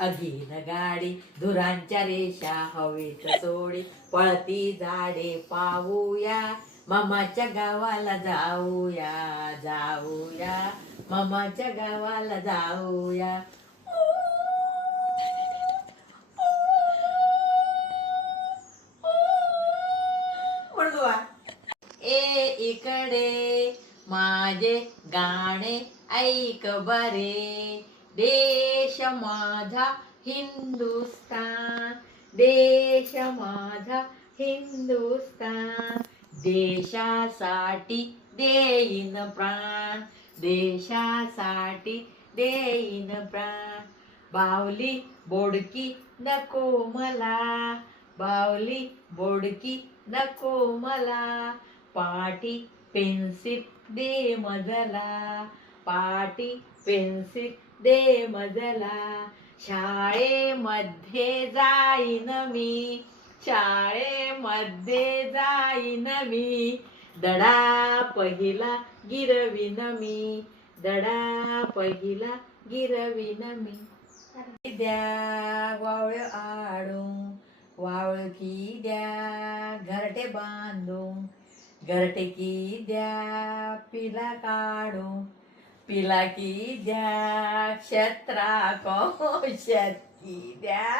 अगीन गाडी धुरांच्या रेषा हवेत सोडी पळती झाडे पाहूया मामाच्या गावाला जाऊया जाऊया मामाच्या गावाला जाऊया. म्हणतो ए इकडे माझे गाणे ऐक बरे देश माझा हिंदुस्तान देश माझा हिंदुस्तान देशासाठी देईन प्राण देशासाठी देईन प्राण बावली बोडकी नको मला बावली बोडकी नको मला पाटी पेन्सिल दे मजला पाटी पेन्सिल दे मजला शाळेमध्ये जाईन मी शाळेमध्ये जाईन मी दडा पहिला गिरवीन मी दडा पहिला गिरवीन मी द्या वावळ आडून वावळकी द्या घरटे बांधून घरटे की द्या पिला काढून पिला की द्या क्षत्रा को शतकी द्या